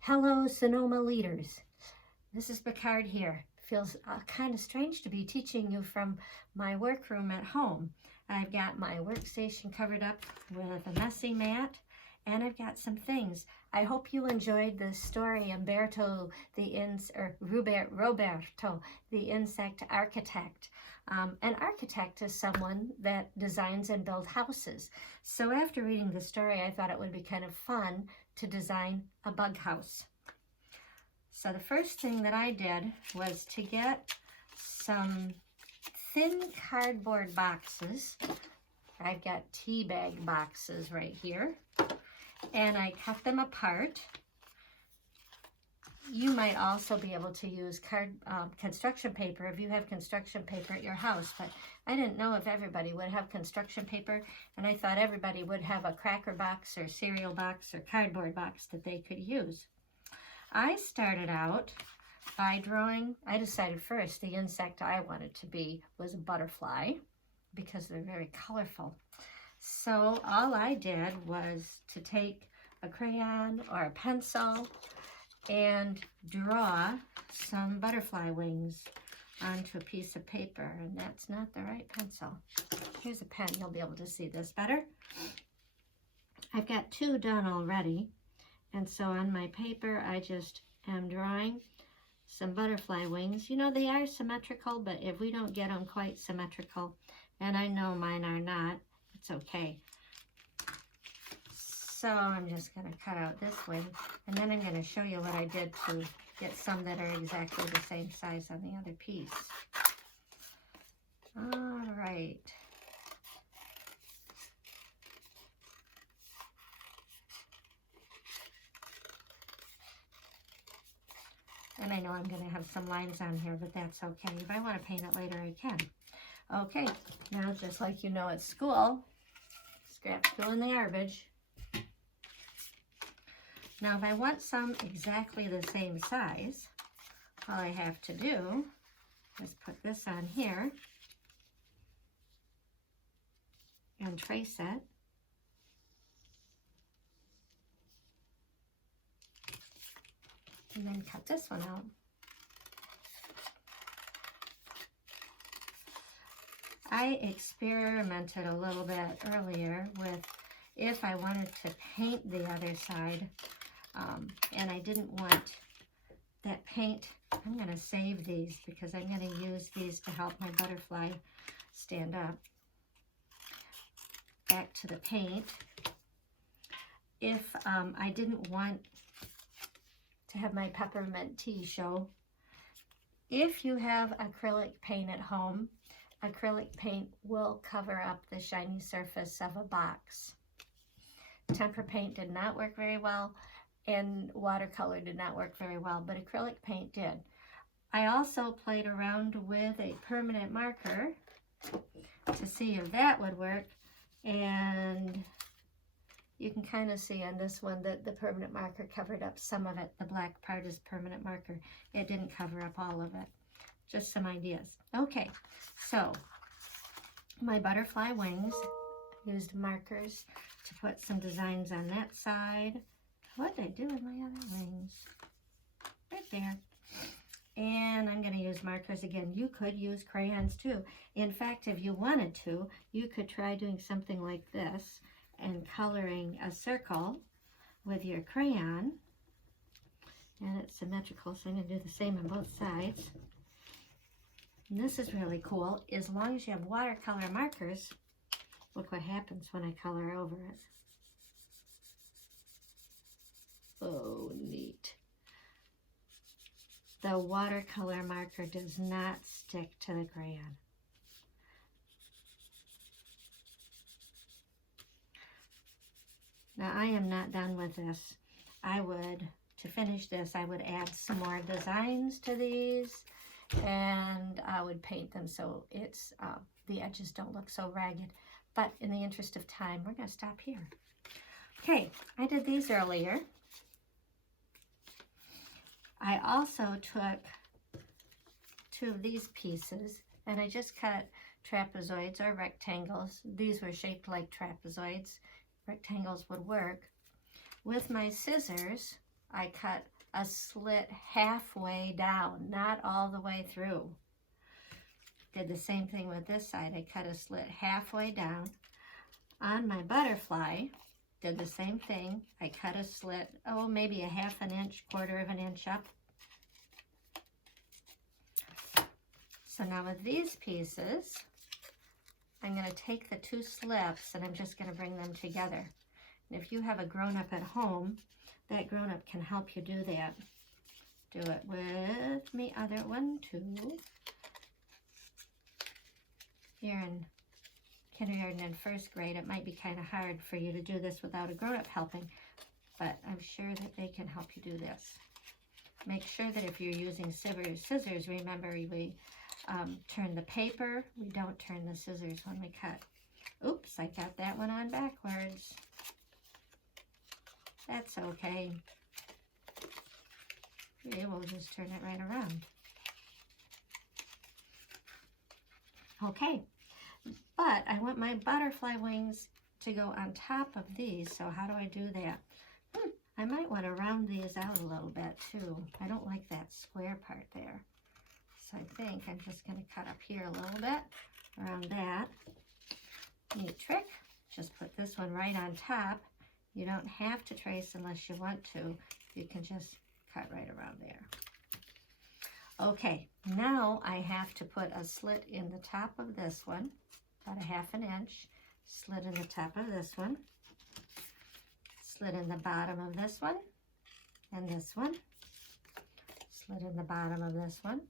Hello, Sonoma leaders. This is Picard here. Feels kind of strange to be teaching you from my workroom at home. I've got my workstation covered up with a messy mat, and I've got some things. I hope you enjoyed the story Roberto the Insect Architect. An architect is someone that designs and builds houses. So after reading the story, I thought it would be kind of fun to design a bug house. So the first thing that I did was to get some thin cardboard boxes. I've got tea bag boxes right here, and I cut them apart. You might also be able to use construction paper if you have construction paper at your house, but I didn't know if everybody would have construction paper, and I thought everybody would have a cracker box or cereal box or cardboard box that they could use. I started out by drawing. I decided first the insect I wanted to be was a butterfly because they're very colorful. So all I did was to take a crayon or a pencil and draw some butterfly wings onto a piece of paper, and that's not the right pencil. Here's a pen, you'll be able to see this better. I've got two done already, and so on my paper I just am drawing some butterfly wings. You know, they are symmetrical, but if we don't get them quite symmetrical, and I know mine are not, it's okay. So I'm just going to cut out this wing, and then I'm going to show you what I did to get some that are exactly the same size on the other piece. All right. And I know I'm going to have some lines on here, but that's okay. If I want to paint it later, I can. Okay, now just like you know at school, scraps go in the garbage. Now, if I want some exactly the same size, all I have to do is put this on here and trace it. And then cut this one out. I experimented a little bit earlier with if I wanted to paint the other side. And I didn't want that paint. I'm going to save these because I'm going to use these to help my butterfly stand up. Back to the paint. If I didn't want to have my peppermint tea show, if you have acrylic paint at home, acrylic paint will cover up the shiny surface of a box. Tempera paint did not work very well, and watercolor did not work very well, but acrylic paint did. I also played around with a permanent marker to see if that would work, and you can kind of see on this one that the permanent marker covered up some of it. The black part is permanent marker. It didn't cover up all of it. Just some ideas. Okay, so my butterfly wings, used markers to put some designs on that side. What did I do with my other wings? Right there. And I'm going to use markers again. You could use crayons too. In fact, if you wanted to, you could try doing something like this and coloring a circle with your crayon. And it's symmetrical, so I'm going to do the same on both sides. And this is really cool. As long as you have watercolor markers, look what happens when I color over it. Oh, neat. The watercolor marker does not stick to the crayon. Now, I am not done with this. To finish this, I would add some more designs to these, and I would paint them so it's the edges don't look so ragged. But in the interest of time, we're going to stop here. Okay, I did these earlier. I also took two of these pieces, and I just cut trapezoids or rectangles. These were shaped like trapezoids. Rectangles would work. With my scissors, I cut a slit halfway down, not all the way through. Did the same thing with this side. I cut a slit halfway down. On my butterfly, did the same thing. I cut a slit, oh, maybe a half an inch, quarter of an inch up. So now with these pieces, I'm going to take the two slips and I'm just going to bring them together. And if you have a grown-up at home, that grown-up can help you do that. Do it with me. Other one, two. Here in kindergarten and first grade, it might be kind of hard for you to do this without a grown-up helping, but I'm sure that they can help you do this. Make sure that if you're using scissors, remember we turn the paper. We don't turn the scissors when we cut. Oops, I got that one on backwards. That's okay. Yeah, we'll just turn it right around. Okay, but I want my butterfly wings to go on top of these, so how do I do that? I might want to round these out a little bit too. I don't like that square part there. So I think I'm just going to cut up here a little bit around that. Neat trick. Just put this one right on top. You don't have to trace unless you want to. You can just cut right around there. Okay, now I have to put a slit in the top of this one, about a half an inch, slit in the top of this one, slit in the bottom of this one, and this one, slit in the bottom of this one,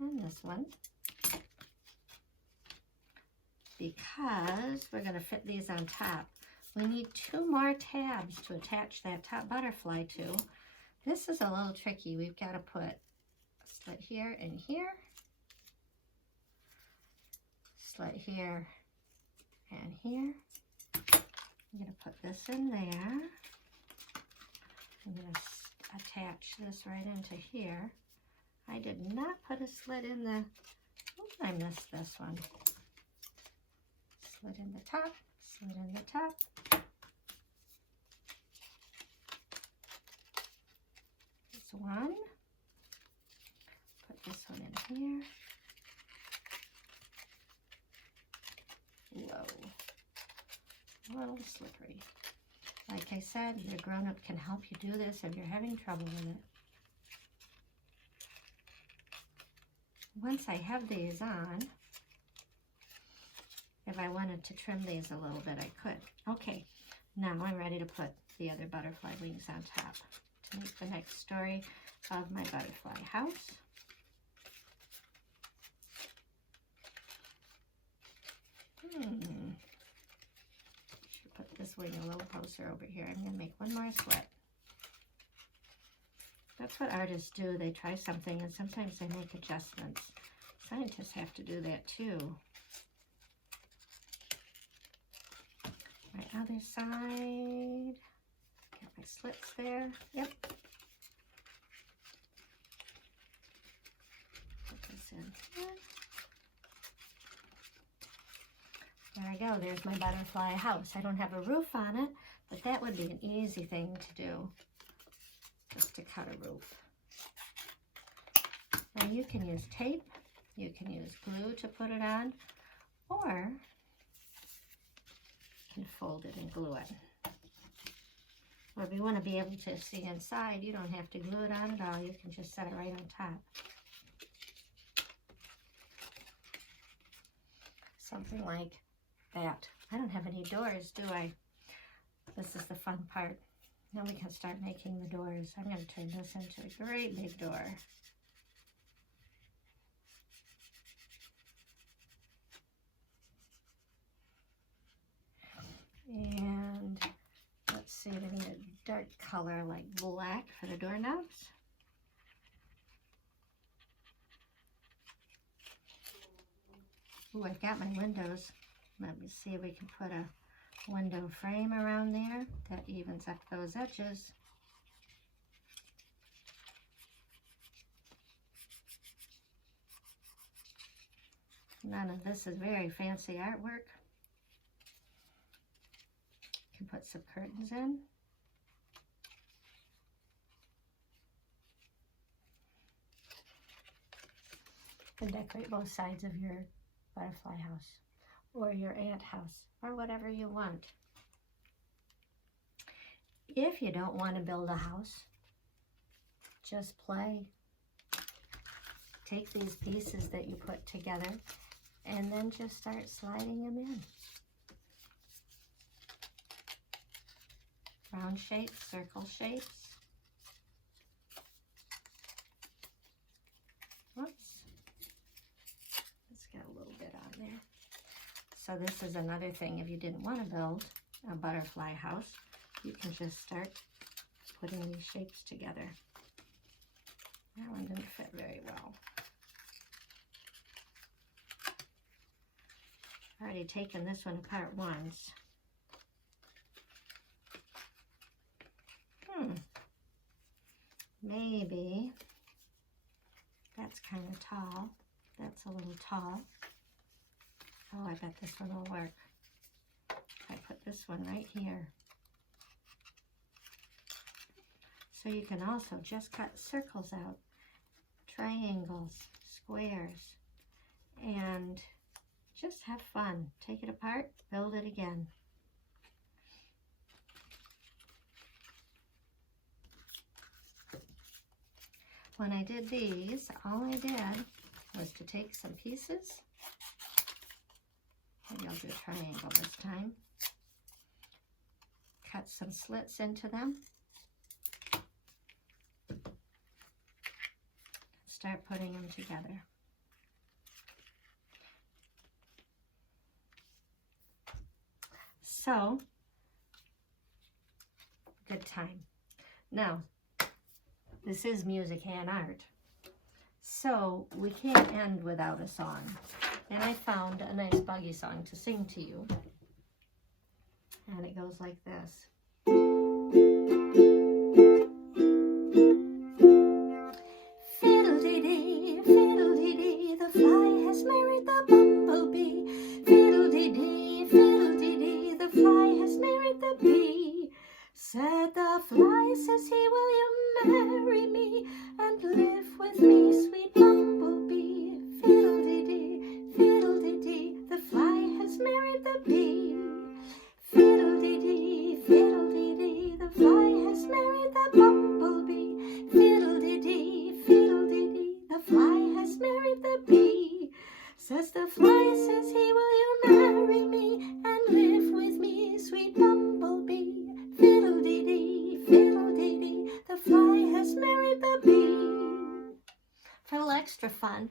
and this one, because we're going to fit these on top. We need 2 more tabs to attach that top butterfly to. This is a little tricky. We've got to put a slit here and here, slit here and here. I'm going to put this in there. I'm going to attach this right into here. I did not put a slit in the, oops, I missed this one. Slit in the top, slit in the top. This one. Put this one in here. Whoa, a little slippery. Like I said, your grown-up can help you do this if you're having trouble with it. Once I have these on, if I wanted to trim these a little bit, I could. Okay, now I'm ready to put the other butterfly wings on top to make the next story of my butterfly house. Should put this wing a little closer over here. I'm going to make one more slit. That's what artists do. They try something and sometimes they make adjustments. Scientists have to do that too. My other side. Get my slits there. Yep. Put this in here. There I go. There's my butterfly house. I don't have a roof on it, but that would be an easy thing to do. Just to cut a roof. Now you can use tape, you can use glue to put it on, or you can fold it and glue it. Or if you want to be able to see inside, you don't have to glue it on at all. You can just set it right on top. Something like that. I don't have any doors, do I? This is the fun part. Now we can start making the doors. I'm going to turn this into a great big door. And let's see, we need a dark color like black for the doorknobs. Ooh, I've got my windows. Let me see if we can put a window frame around there that evens up those edges. None of this is very fancy artwork. You can put some curtains in. and decorate both sides of your butterfly house or your ant house or whatever you want. If you don't want to build a house, just play. Take these pieces that you put together and then just start sliding them in. Round shapes, circle shapes. Whoops. Let's get a little bit on there. So this is another thing. If you didn't want to build a butterfly house, you can just start putting these shapes together. That one didn't fit very well. I've already taken this one apart once. Maybe that's kind of tall. That's a little tall. Oh, I bet this one will work. I put this one right here. So you can also just cut circles out, triangles, squares, and just have fun. Take it apart, build it again. When I did these, all I did was to take some pieces. Maybe I'll do a triangle this time. Cut some slits into them. Start putting them together. So, good time. Now, this is music and art, so we can't end without a song. And I found a nice buggy song to sing to you. And it goes like this. Fiddle-dee-dee, fiddle-dee-dee, the fly has married the bumblebee. Fiddle-dee-dee, fiddle-dee-dee, the fly has married the bee. Said the fly, says he, will you marry me and live with me, sweet bumblebee? Fiddle-dee-dee, fiddle-dee-dee, the fly has married the bee. Fiddle-dee-dee, fiddle-dee-dee, the fly has married the bumblebee. Fiddle-dee-dee, fiddle-dee-dee, the fly has married the bee. Says the fly, says he, will you marry me and live with me, sweet bumblebee? Fiddle-dee-dee, fiddle-dee-dee, the fly has married the bee. For a little extra fun,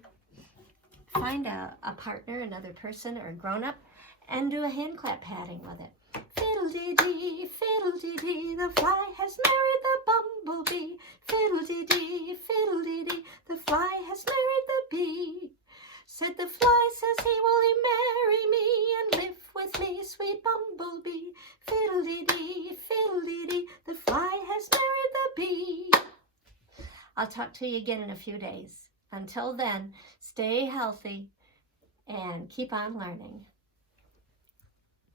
find a partner, another person, or a grown-up, and do a hand clap patting with it. Fiddle-dee-dee, fiddle-dee-dee, the fly has married the bumblebee. Fiddle-dee-dee, fiddle-dee-dee, the fly has married the bee. Said the fly, says he, will he marry me and live with me, sweet bumblebee? Fiddle-dee-dee, fiddle-dee-dee, the fly has married the bee. I'll talk to you again in a few days. Until then, stay healthy and keep on learning.